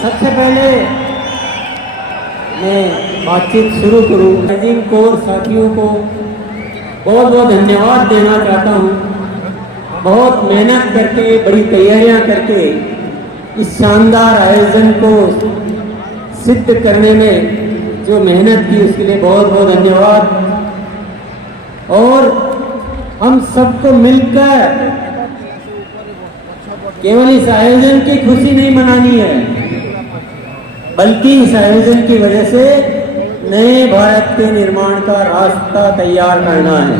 सबसे पहले मैं बातचीत शुरू करूं, अजीम को और साथियों को बहुत बहुत धन्यवाद देना चाहता हूं। बहुत मेहनत करके, बड़ी तैयारियां करके इस शानदार आयोजन को सिद्ध करने में जो मेहनत की उसके लिए बहुत बहुत धन्यवाद। और हम सबको मिलकर केवल इस आयोजन की खुशी नहीं मनानी है, बल्कि इस आयोजन की वजह से नए भारत के निर्माण का रास्ता तैयार करना है।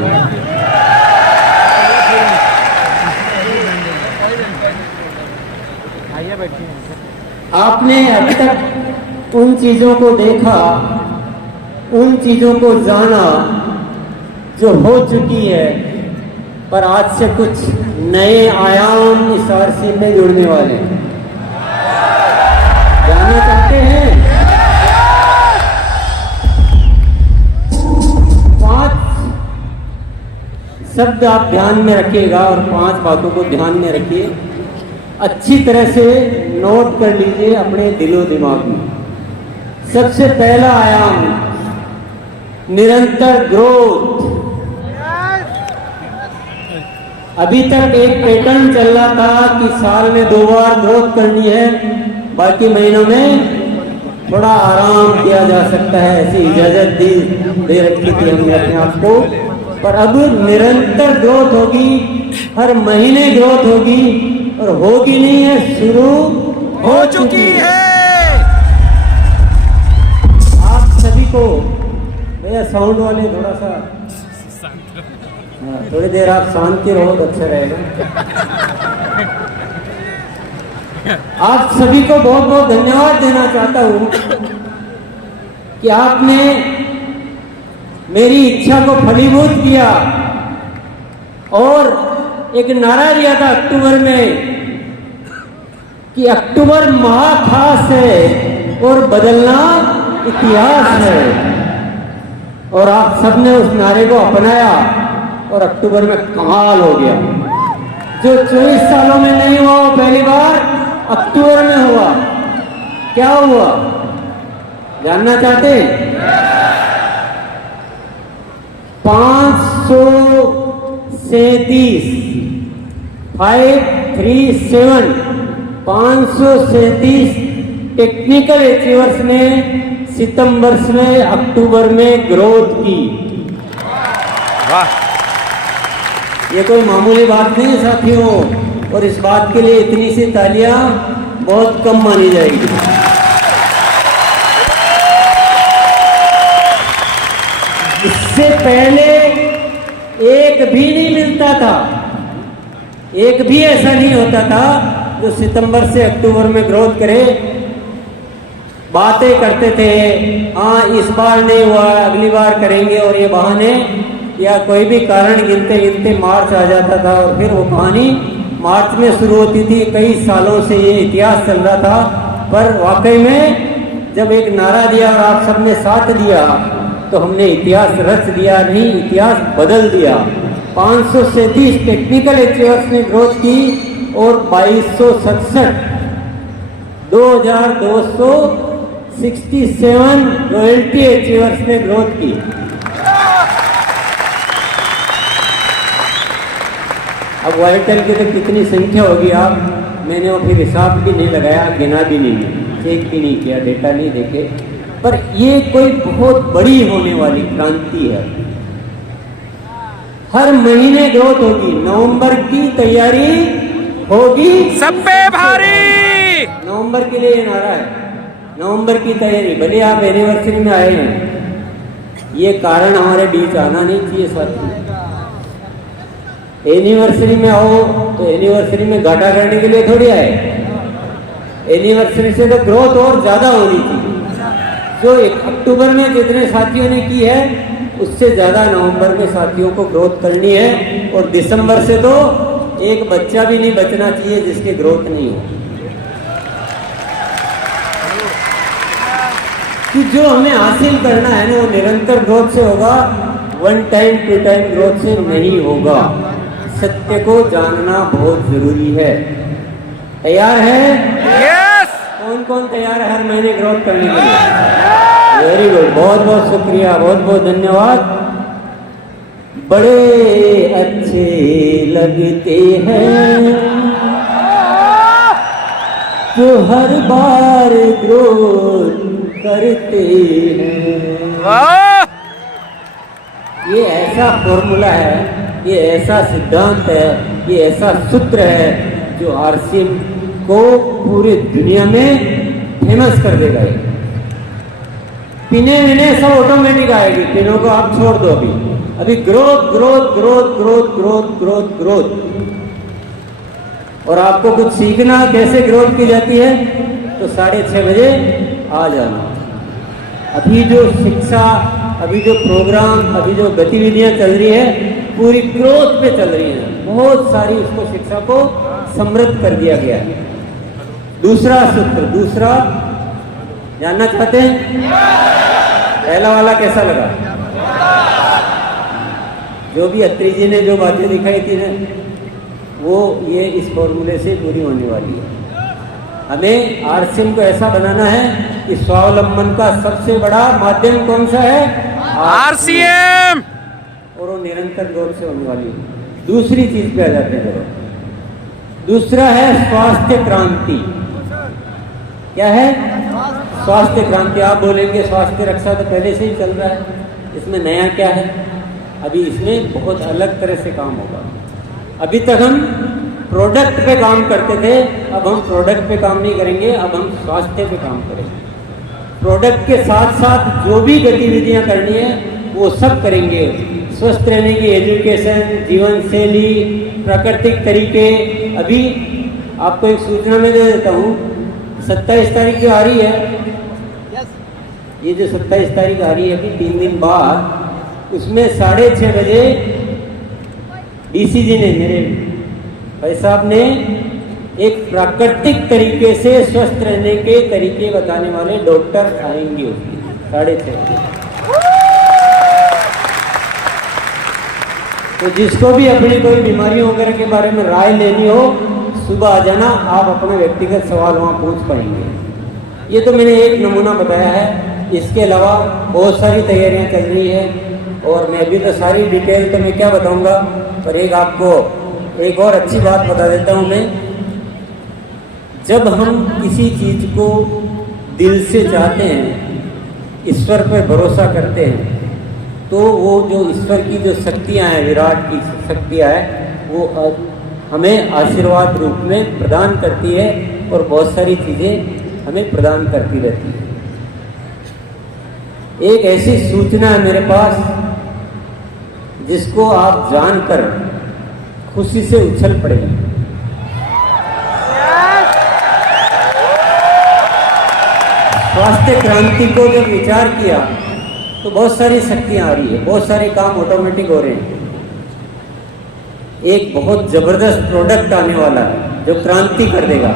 आपने अब तक उन चीजों को देखा, उन चीजों को जाना जो हो चुकी है, पर आज से कुछ नए आयाम इस आरसी में जुड़ने वाले हैं। जानना चाहते हैं? 5 शब्द आप ध्यान में रखिएगा और 5 बातों को ध्यान में रखिए, अच्छी तरह से नोट कर लीजिए अपने दिलो दिमाग में। सबसे पहला आयाम, निरंतर ग्रोथ। अभी तक एक पैटर्न चल रहा था कि साल में 2 बार ग्रोथ करनी है, बाकी महीनों में थोड़ा आराम किया जा सकता है, ऐसी इजाजत दे रखी थी हमने अपने आप को। पर अब निरंतर ग्रोथ होगी, हर महीने ग्रोथ होगी, और होगी नहीं है, शुरू हो चुकी है। आप सभी को भैया साउंड वाले थोड़ा सा थोड़ी देर आप शांति रहो तो अच्छा रहेगा। आप सभी को बहुत बहुत धन्यवाद देना चाहता हूं कि आपने मेरी इच्छा को फलीभूत किया और एक नारा दिया था अक्टूबर में कि अक्टूबर महाखास है और बदलना इतिहास है। और आप सबने उस नारे को अपनाया और अक्टूबर में कमाल हो गया। जो 24 सालों में नहीं हुआ वो पहली बार अक्टूबर में हुआ। क्या हुआ जानना चाहते हैं? 537 टेक्निकल अचीवर्स ने सितंबर से अक्टूबर में ग्रोथ की। वाह, ये कोई मामूली बात नहीं है साथियों, और इस बात के लिए इतनी सी तालियां बहुत कम मानी जाएगी। इससे पहले एक भी नहीं मिलता था, एक भी ऐसा नहीं होता था जो सितंबर से अक्टूबर में ग्रोथ करे। बातें करते थे, हाँ इस बार नहीं हुआ अगली बार करेंगे, और ये बहाने या कोई भी कारण गिनते गिनते मार्च आ जाता था और फिर वो कहानी मार्च में शुरू होती थी। कई सालों से ये इतिहास चल रहा था, पर वाकई में जब एक नारा दिया और आप सबने साथ दिया तो हमने इतिहास रच दिया, नहीं इतिहास बदल दिया। 537 टेक्निकल अचीवर्स ने ग्रोथ की और 2267 2267 रॉयल्टी अचीवर्स ने ग्रोथ की। अब वाइटल की तो कितनी संख्या होगी मैंने वो फिर हिसाब भी नहीं लगाया, गिना भी नहीं, चेक भी नहीं किया, डेटा नहीं देखे। पर ये कोई बहुत बड़ी होने वाली क्रांति है। हर महीने ग्रोथ होगी। नवंबर की तैयारी होगी सब पे भारी। नवंबर के लिए नारा है, नवंबर की तैयारी। भले आप एनिवर्सरी में आए हैं, ये कारण हमारे बीच आना नहीं चाहिए साथी। एनिवर्सरी में आओ तो एनिवर्सरी में घाटा करने के लिए थोड़ी आए। एनिवर्सरी से तो ग्रोथ और ज्यादा होनी थी। जो 1 अक्टूबर में जितने साथियों ने की है उससे ज़्यादा नवंबर में साथियों को ग्रोथ करनी है। और दिसंबर से तो एक बच्चा भी नहीं बचना चाहिए जिसकी ग्रोथ नहीं हो। कि जो हमें हासिल करना है ना वो निरंतर ग्रोथ से होगा, one time to time growth से नहीं होगा। सत्य को जानना बहुत जरूरी है। तैयार है? यस। कौन कौन तैयार है हर महीने ग्रोथ करने के लिए? वेरी गुड, बहुत बहुत शुक्रिया, बहुत बहुत धन्यवाद। बड़े अच्छे लगते हैं जो हर बार ग्रोथ करते हैं। वाह! ये ऐसा फॉर्मूला है, ये ऐसा सिद्धांत है, ये ऐसा सूत्र है जो आरसीएम को पूरी दुनिया में फेमस कर देगा। ये पिने विने सब ऑटोमेटिक आएगी, पिनों को आप छोड़ दो। अभी growth growth growth growth growth growth growth. और आपको कुछ सीखना कैसे ग्रोथ की जाती है तो 6:30 बजे आ जाना। अभी जो शिक्षा, अभी जो प्रोग्राम, अभी जो गतिविधियां चल रही है पूरी ग्रोथ पे चल रही है। बहुत सारी उसको शिक्षा को समृद्ध कर दिया गया है। दूसरा सूत्र, दूसरा जानना चाहते हैं? पहला वाला कैसा लगा? जो भी अत्री जी ने जो बातें दिखाई थी ना वो ये इस फॉर्मूले से पूरी होने वाली है। हमें आरसीएम को ऐसा बनाना है कि स्वावलंबन का सबसे बड़ा माध्यम कौन सा है? आरसीएम। और वो निरंतर ग्रोथ से होने वाली है। दूसरी चीज पे आ जाते हैं जरा। दूसरा है स्वास्थ्य क्रांति। क्या है? स्वास्थ्य क्रांति। आप बोलेंगे स्वास्थ्य रक्षा तो पहले से ही चल रहा है, इसमें नया क्या है? अभी इसमें बहुत अलग तरह से काम होगा। अभी तक हम प्रोडक्ट पे काम करते थे, अब हम प्रोडक्ट पे काम नहीं करेंगे, अब हम स्वास्थ्य पे काम करेंगे। प्रोडक्ट के साथ साथ जो भी गतिविधियां करनी है वो सब करेंगे। स्वस्थ रहने की एजुकेशन, जीवन शैली, प्राकृतिक तरीके। अभी आपको एक सूचना मैं दे देता हूँ, 27 तारीख जो आ रही है, ये जो 27 तारीख आ रही है अभी 3 दिन बाद, उसमें 6:30 बजे डीसी जी ने, मेरे भाई साहब ने, एक प्राकृतिक तरीके से स्वस्थ रहने के तरीके बताने वाले डॉक्टर आएंगे उसमें 6:30 बजे। तो जिसको भी अपनी कोई बीमारियों वगैरह के बारे में राय लेनी हो सुबह आ जाना, आप अपना व्यक्तिगत सवाल वहाँ पूछ पाएंगे। ये तो मैंने एक नमूना बताया है, इसके अलावा बहुत सारी तैयारियां चल रही है और मैं अभी तो सारी डिटेल तो मैं क्या बताऊंगा, पर एक आपको एक और अच्छी बात बता देता हूं मैं। जब हम किसी चीज को दिल से चाहते हैं, ईश्वर पर भरोसा करते हैं, तो वो जो ईश्वर की जो शक्तियां हैं, विराट की शक्तियां हैं, वो हमें आशीर्वाद रूप में प्रदान करती है और बहुत सारी चीजें हमें प्रदान करती रहती है। एक ऐसी सूचना है मेरे पास जिसको आप जानकर खुशी से उछल पड़ेंगे। स्वास्थ्य क्रांति को जब विचार किया तो बहुत सारी शक्तियां आ रही है, बहुत सारे काम ऑटोमेटिक हो रहे हैं। एक बहुत जबरदस्त प्रोडक्ट आने वाला है जो क्रांति कर देगा।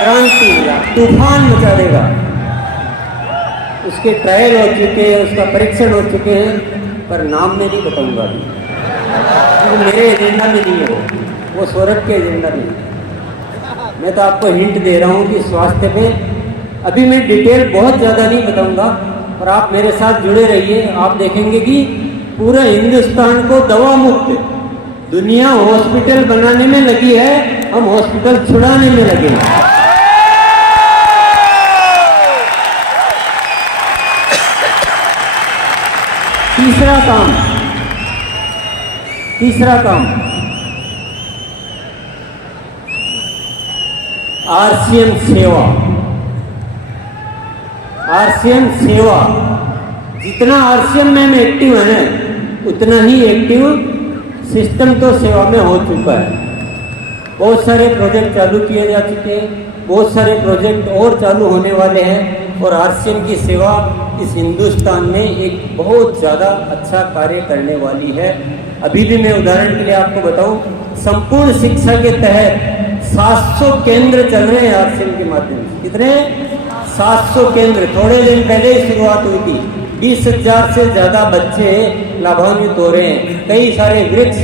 क्रांति, तूफान मचा देगा। उसके ट्रायल हो चुके हैं, उसका परीक्षण हो चुके हैं, पर नाम में नहीं बताऊंगा अभी, क्योंकि मेरे एजेंडा में नहीं है वो सौरभ के एजेंडा में है। मैं तो आपको हिंट दे रहा हूँ कि स्वास्थ्य पे अभी मैं डिटेल बहुत ज़्यादा नहीं बताऊंगा, पर आप मेरे साथ जुड़े रहिए। आप देखेंगे कि पूरा हिंदुस्तान को दवा मुक्त, दुनिया हॉस्पिटल बनाने में लगी है, हम हॉस्पिटल छुड़ाने में लगे हैं। तीसरा काम आरसीएम सेवा। आरसीएम सेवा, जितना आरसीएम में एक्टिव है उतना ही एक्टिव सिस्टम तो सेवा में हो चुका है। बहुत सारे प्रोजेक्ट चालू किए जा चुके हैं, बहुत सारे प्रोजेक्ट और चालू होने वाले हैं। और आरसीएम की सेवा इस हिंदुस्तान में एक बहुत ज़्यादा अच्छा कार्य करने वाली है। अभी भी मैं उदाहरण के लिए आपको बताऊं, संपूर्ण शिक्षा के तहत 700 केंद्र चल रहे हैं आरसीएम के माध्यम से। कितने? 700 केंद्र। थोड़े दिन पहले ही शुरुआत हुई थी। 20,000 से ज़्यादा बच्चे लाभान्वित हो रहे हैं। कई सारे वृक्ष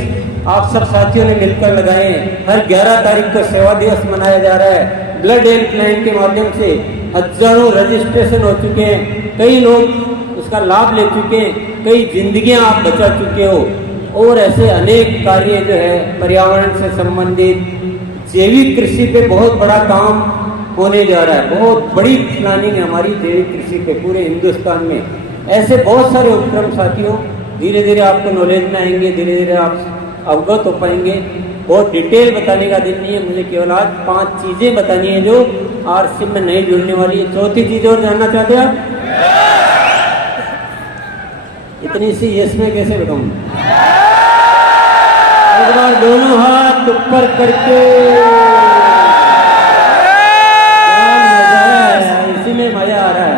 आप सब साथियों ने मिलकर लगाए हैं। हर 11 तारीख को सेवा दिवस मनाया जा रहा है। ब्लड हेल्पलाइन के माध्यम से हजारों रजिस्ट्रेशन हो चुके हैं। कई लोग उसका लाभ ले चुके हैं। कई जिंदगियां आप बचा चुके हो। और ऐसे अनेक कार्य जो है पर्यावरण से संबंधित, जैविक कृषि पे बहुत बड़ा काम होने जा रहा है। बहुत बड़ी प्लानिंग है हमारी जैविक कृषि पे पूरे हिंदुस्तान में। ऐसे बहुत सारे उपक्रम साथियों धीरे धीरे आपको नॉलेज में आएंगे, धीरे धीरे आप अवगत हो पाएंगे। बहुत डिटेल बताने का दिन नहीं है, मुझे केवल आज 5 चीजें बतानी है जो आरसीएम में नहीं जुड़ने वाली है। चौथी चीज और जानना चाहते हैं आप? इतनी सी यस में कैसे बताऊं? एक बार दोनों हाथ ऊपर करके, इसी में मजा आ रहा है।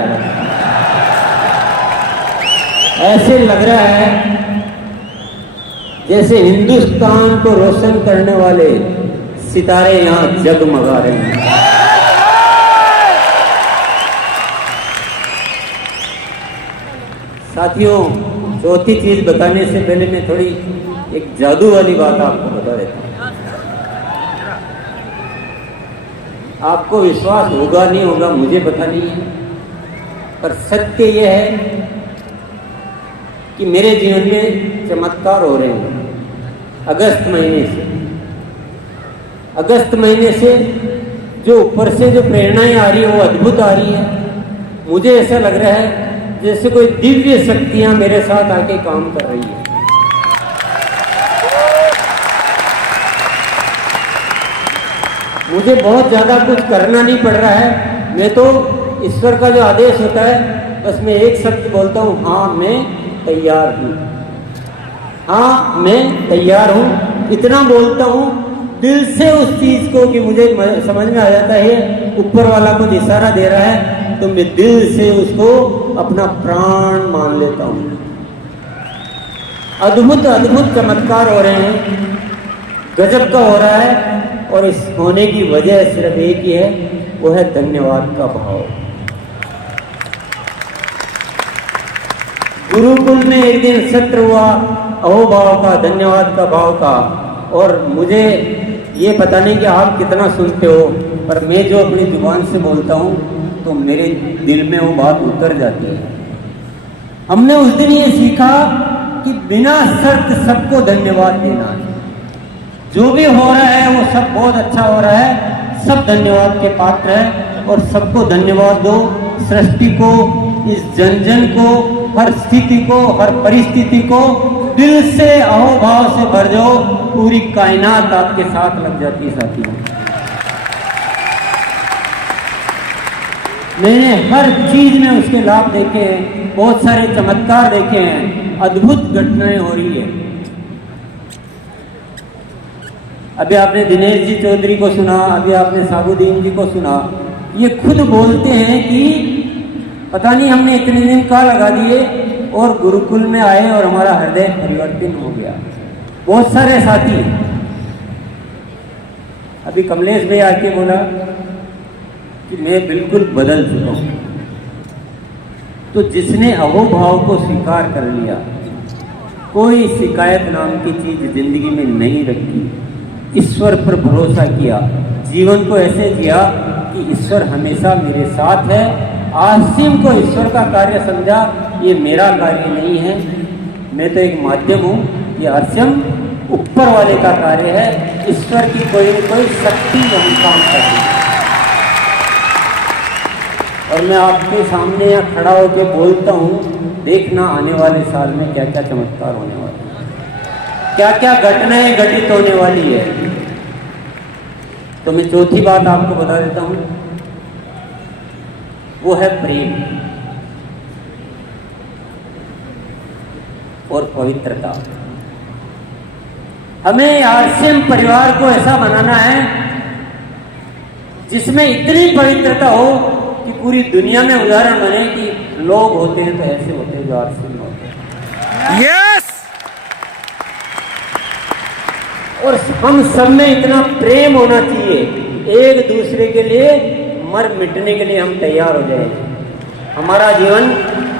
ऐसे लग रहा है जैसे हिंदुस्तान को रोशन करने वाले सितारे यहाँ जगमगा रहे हैं। साथियों, चौथी चीज बताने से पहले मैं थोड़ी एक जादू वाली बात आपको बता देता हूँ। आपको विश्वास होगा नहीं होगा मुझे पता नहीं है, पर सत्य यह है कि मेरे जीवन में चमत्कार हो रहे हैं। अगस्त महीने से जो ऊपर से जो प्रेरणाएं आ रही है वो अद्भुत आ रही है। मुझे ऐसा लग रहा है जैसे कोई दिव्य शक्तियां मेरे साथ आके काम कर रही है। मुझे बहुत ज्यादा कुछ करना नहीं पड़ रहा है। मैं तो ईश्वर का जो आदेश होता है बस मैं एक शब्द बोलता हूँ, हाँ मैं तैयार हूँ, हाँ मैं तैयार हूँ। इतना बोलता हूँ दिल से उस चीज को कि मुझे समझ में आ जाता है ऊपर वाला कुछ इशारा दे रहा है तो मैं दिल से उसको अपना प्राण मान लेता हूँ। अद्भुत अद्भुत चमत्कार हो रहे हैं, गजब का हो रहा है। और इस होने की वजह सिर्फ एक ही है, वो है धन्यवाद का भाव। गुरुकुल में एक दिन सत्र हुआ अहोभाव का, धन्यवाद का भाव का। और मुझे ये पता नहीं कि आप कितना सुनते हो, पर मैं जो अपनी जुबान से बोलता हूँ तो मेरे दिल में वो बात उतर जाती है। हमने उस दिन ये सीखा कि बिना शर्त सबको धन्यवाद देना है। जो भी हो रहा है वो सब बहुत अच्छा हो रहा है, सब धन्यवाद के पात्र है और सबको धन्यवाद दो। सृष्टि को, इस जन जन को, हर स्थिति को, हर परिस्थिति को दिल से अहोभाव से भर जाओ, पूरी कायनात आपके साथ लग जाती है। साथियों, मैंने हर चीज में उसके लाभ देखे हैं, बहुत सारे चमत्कार देखे हैं, अद्भुत घटनाएं हो रही है। अभी आपने दिनेश जी चौधरी को सुना, अभी आपने साबुद्दीन जी को सुना। ये खुद बोलते हैं कि पता नहीं हमने इतने दिन कहाँ लगा दिए और गुरुकुल में आए और हमारा हृदय परिवर्तन हो गया। बहुत सारे साथी, अभी कमलेश भाई आके बोला कि मैं बिल्कुल बदल चुका हूं। तो जिसने अहोभाव को स्वीकार कर लिया, कोई शिकायत नाम की चीज जिंदगी में नहीं रखी, ईश्वर पर भरोसा किया, जीवन को ऐसे जिया कि ईश्वर हमेशा मेरे साथ है। आरसीएम को ईश्वर का कार्य समझा, ये मेरा कार्य नहीं है, मैं तो एक माध्यम हूँ। ये आरसीएम ऊपर वाले का कार्य है, ईश्वर की कोई न कोई शक्ति यही काम कर रही है। और मैं आपके सामने यहाँ खड़ा होकर बोलता हूँ, देखना आने वाले साल में क्या क्या चमत्कार होने वाले हैं, क्या क्या घटनाएं घटित होने वाली है। तो मैं चौथी बात आपको बता देता हूँ, वो है प्रेम और पवित्रता। हमें आरसीएम परिवार को ऐसा बनाना है जिसमें इतनी पवित्रता हो कि पूरी दुनिया में उदाहरण बने कि लोग होते हैं तो ऐसे होते हैं जो आरसीएम होते हैं। यस। और हम सब में इतना प्रेम होना चाहिए, एक दूसरे के लिए मर मिटने के लिए हम तैयार हो जाए। हमारा जीवन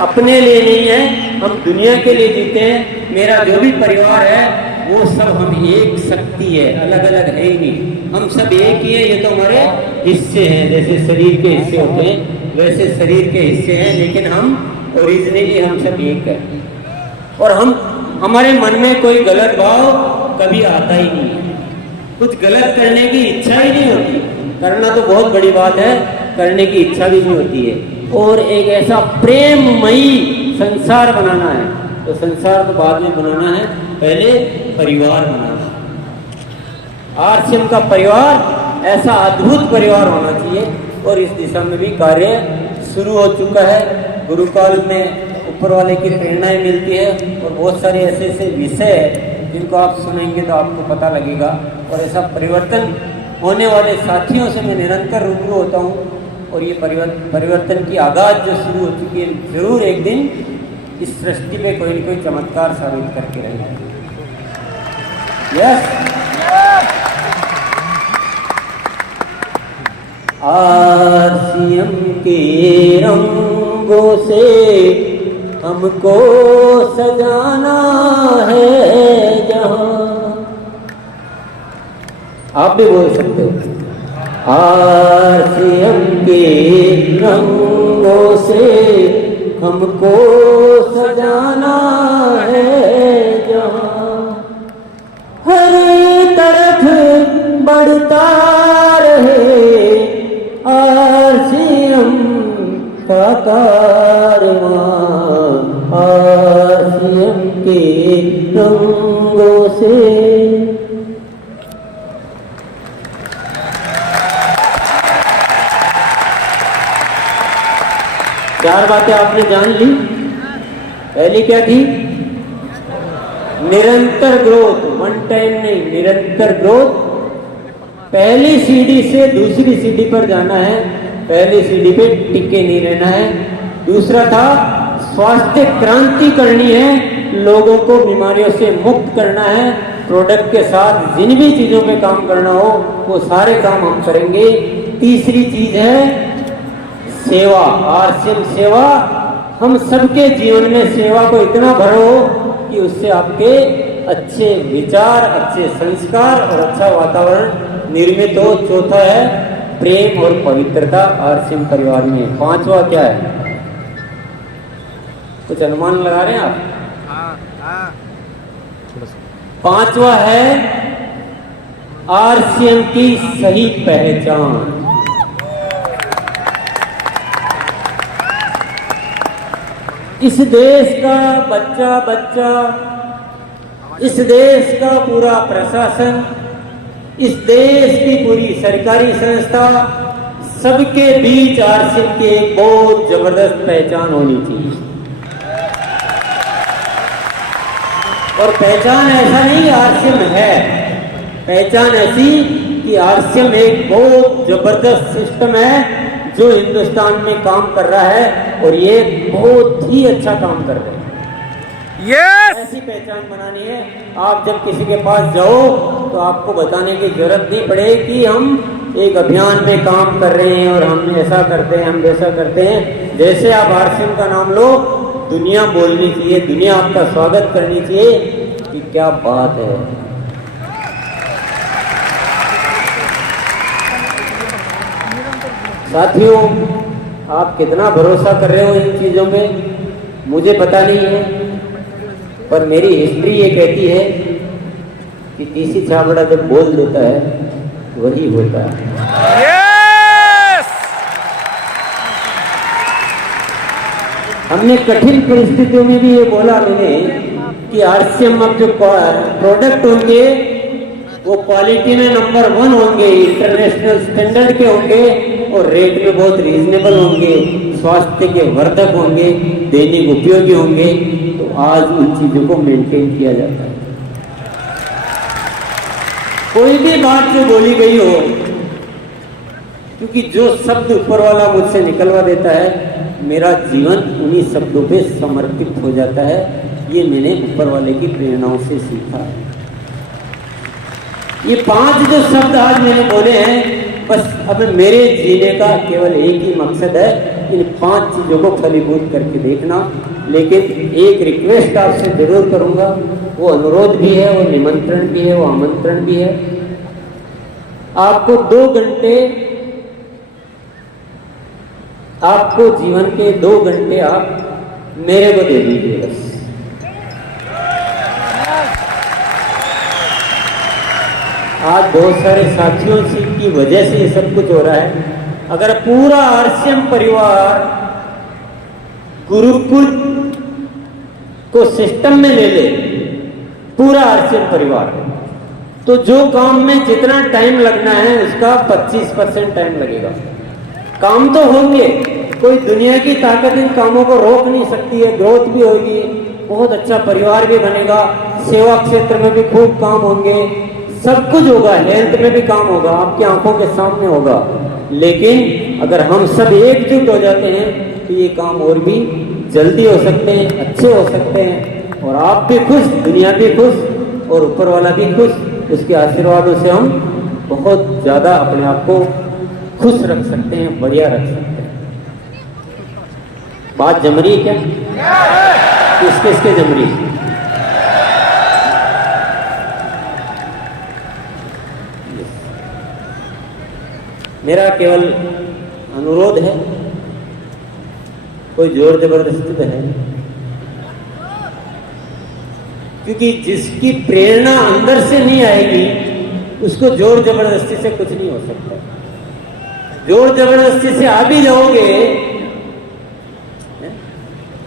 अपने लिए नहीं है, हम दुनिया के लिए जीते हैं। मेरा जो भी परिवार है वो सब हम एक शक्ति है, अलग अलग है ही नहीं, हम सब एक ही है। ये तो हमारे हिस्से हैं, जैसे शरीर के हिस्से होते हैं वैसे शरीर के हिस्से हैं, लेकिन हम ओरिजिनली हम सब एक है। और हमारे मन में कोई गलत भाव कभी आता ही नहीं है, कुछ गलत करने की इच्छा ही नहीं होती। करना तो बहुत बड़ी बात है, करने की इच्छा भी नहीं होती है। और एक ऐसा प्रेममयी संसार बनाना है, तो संसार को बाद में बनाना है, पहले परिवार बनाना है। आरसीएम का परिवार ऐसा अद्भुत परिवार होना चाहिए और इस दिशा में भी कार्य शुरू हो चुका है। गुरुकाल में ऊपर वाले की प्रेरणाएं मिलती है और बहुत सारे ऐसे ऐसे विषय हैं जिनको आप सुनेंगे तो आपको पता लगेगा। और ऐसा परिवर्तन होने वाले साथियों से मैं निरंतर रूबरू होता हूँ और ये परिवर्तन की आगाज जो शुरू हो चुकी है, जरूर एक दिन इस सृष्टि पे कोई न कोई चमत्कार साबित करके रहेगा। यस। आरसीएम के रंगों से हमको सजाना है जहां। आप भी बोल सकते हो। आरसीएम के रंगों से हमको सजाना है जहां, हर तरफ बढ़ता रहे आरसीएम का कारवां। आरसीएम के रंगों से। चार बातें आपने जान ली। पहली क्या थी? निरंतर ग्रोथ, वन टाइम नहीं, निरंतर ग्रोथ। पहली सीढ़ी से दूसरी सीढ़ी पर जाना है, पहली सीढ़ी पे टिके नहीं रहना है। दूसरा था स्वास्थ्य क्रांति करनी है, लोगों को बीमारियों से मुक्त करना है। प्रोडक्ट के साथ जिन भी चीजों पे काम करना हो वो सारे काम हम करेंगे। तीसरी चीज है सेवा, आरसीएम सेवा। हम सबके जीवन में सेवा को इतना भरो कि उससे आपके अच्छे विचार, अच्छे संस्कार और अच्छा वातावरण निर्मित हो। चौथा है प्रेम और पवित्रता आरसीएम परिवार में। पांचवा क्या है? कुछ अनुमान लगा रहे हैं आप? पांचवा है आरसीएम की सही पहचान। इस देश का बच्चा, इस देश का पूरा प्रशासन, इस देश की पूरी सरकारी संस्था, सबके बीच आरसीएम की एक बहुत जबरदस्त पहचान होनी चाहिए। और पहचान ऐसा नहीं आरसीएम है, पहचान ऐसी कि आरसीएम एक बहुत जबरदस्त सिस्टम है जो हिंदुस्तान में काम कर रहा है और ये बहुत ही अच्छा काम कर रहे हैं। यस। ऐसी पहचान बनानी है। आप जब किसी के पास जाओ तो आपको बताने की जरूरत नहीं पड़े कि हम एक अभियान में काम कर रहे हैं और हम ऐसा करते हैं, हम वैसा करते हैं। जैसे आप आरसीएम का नाम लो, दुनिया बोलनी चाहिए, दुनिया आपका स्वागत करनी चाहिए कि क्या बात है। साथियों, आप कितना भरोसा कर रहे हो इन चीजों में मुझे पता नहीं है, पर मेरी हिस्ट्री ये कहती है कि तीसी छाबड़ा जब बोल देता है वही होता है। यस। हमने कठिन परिस्थितियों में भी ये बोला मैंने कि आरसीएम अब जो प्रोडक्ट होंगे वो क्वालिटी में नंबर 1 होंगे, इंटरनेशनल स्टैंडर्ड के होंगे और रेट में बहुत रीजनेबल होंगे, स्वास्थ्य के वर्धक होंगे, दैनिक उपयोगी होंगे। तो आज उन चीजों को मेंटेन किया जाता है। कोई भी बात जो बोली गई हो क्योंकि जो शब्द ऊपर वाला मुझसे निकलवा देता है, मेरा जीवन उन्हीं शब्दों पे समर्पित हो जाता है। ये मैंने ऊपर वाले की प्रेरणाओं से सीखा है। ये 5 जो शब्द आज मैंने बोले हैं, बस अब मेरे जीने का केवल एक ही मकसद है, इन 5 चीजों को फलीभूत करके देखना। लेकिन एक रिक्वेस्ट आपसे जरूर करूंगा, वो अनुरोध भी है, वो निमंत्रण भी है, वो आमंत्रण भी है। आपको 2 घंटे, आपको जीवन के 2 घंटे आप मेरे को दे दीजिए बस। आज बहुत सारे साथियों की वजह से ये सब कुछ हो रहा है। अगर पूरा आरसीएम परिवार गुरुकुल को सिस्टम में ले ले, पूरा आरसीएम परिवार, तो जो काम में जितना टाइम लगना है उसका 25% टाइम लगेगा। काम तो होंगे, कोई दुनिया की ताकत इन कामों को रोक नहीं सकती है। ग्रोथ भी होगी, बहुत अच्छा परिवार भी बनेगा, सेवा क्षेत्र में भी खूब काम होंगे, सब कुछ होगा, हेल्थ में भी काम होगा, आपकी आंखों के सामने होगा। लेकिन अगर हम सब एकजुट हो जाते हैं तो ये काम और भी जल्दी हो सकते हैं, अच्छे हो सकते हैं, और आप भी खुश, दुनिया भी खुश, और ऊपर वाला भी खुश। उसके आशीर्वादों से हम बहुत ज्यादा अपने आप को खुश रख सकते हैं, बढ़िया रख सकते हैं। बात जम रही है क्या? किस किस के जम रही है? मेरा केवल अनुरोध है, कोई जोर जबरदस्ती तो है नहीं, क्योंकि जिसकी प्रेरणा अंदर से नहीं आएगी उसको जोर जबरदस्ती से कुछ नहीं हो सकता। जोर जबरदस्ती से आ भी जाओगे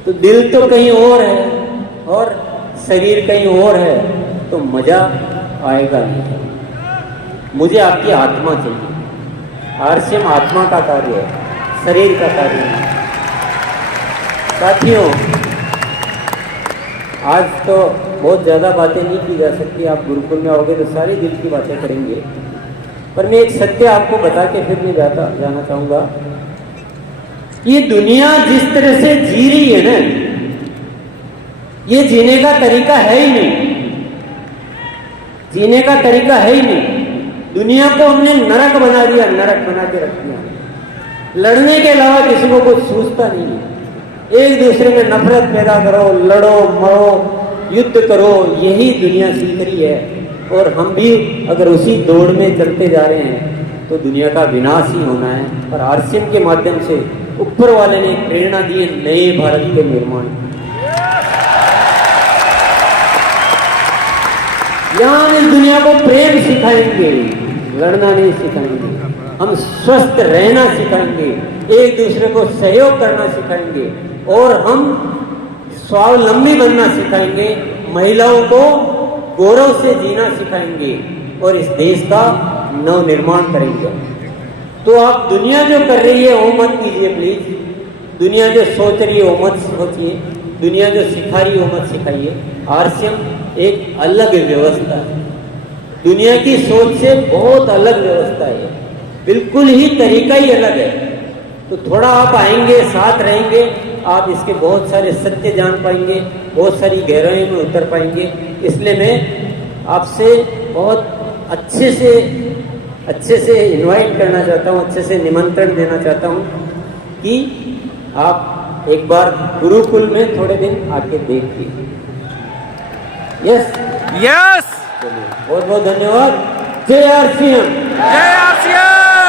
तो दिल तो कहीं और है और शरीर कहीं और है, तो मजा आएगा नहीं। मुझे आपकी आत्मा चाहिए। आरसीएम आत्मा का कार्य है, शरीर का कार्य है। साथियों, आज तो बहुत ज़्यादा बातें नहीं की जा सकती। आप गुरुकुल में आओगे तो सारी दिल की बातें करेंगे, पर मैं एक सत्य आपको बता के फिर मैं जाना चाहूँगा। ये दुनिया जिस तरह से जी रही है ना, ये जीने का तरीका है ही नहीं, जीने का तरीका है ही नहीं। दुनिया को हमने नरक बना दिया, नरक बना के रख दिया। लड़ने के अलावा किसी को कुछ सूझता नहीं है। एक दूसरे में नफरत पैदा करो, लड़ो मरो, युद्ध करो, यही दुनिया सीख रही है। और हम भी अगर उसी दौड़ में चलते जा रहे हैं तो दुनिया का विनाश ही होना है। पर आरसीएम के माध्यम से ऊपर वाले ने प्रेरणा दी है नए भारत के निर्माण की। यहाँ हम इस दुनिया को प्रेम सिखाएंगे, लड़ना नहीं सिखाएंगे। हम स्वस्थ रहना सिखाएंगे, एक दूसरे को सहयोग करना सिखाएंगे, और हम स्वावलंबी बनना सिखाएंगे। महिलाओं को गौरव से जीना सिखाएंगे और इस देश का नव निर्माण करेंगे। तो आप दुनिया जो कर रही है वो मत कीजिए प्लीज। दुनिया जो सोच रही है वो मत सोचिए, दुनिया जो सिखा रही है वो मत सिखाइए। आरसीएम एक अलग व्यवस्था है, दुनिया की सोच से बहुत अलग व्यवस्था है, बिल्कुल ही तरीका ही अलग है। तो थोड़ा आप आएंगे, साथ रहेंगे, आप इसके बहुत सारे सत्य जान पाएंगे, बहुत सारी गहराई में उतर पाएंगे। इसलिए मैं आपसे बहुत अच्छे से इनवाइट करना चाहता हूँ, अच्छे से निमंत्रण देना चाहता हूँ कि आप एक बार गुरुकुल में थोड़े दिन आके देखिए। यस यस, बहुत बहुत धन्यवाद। जय आरसीएम। जय आरसीएम।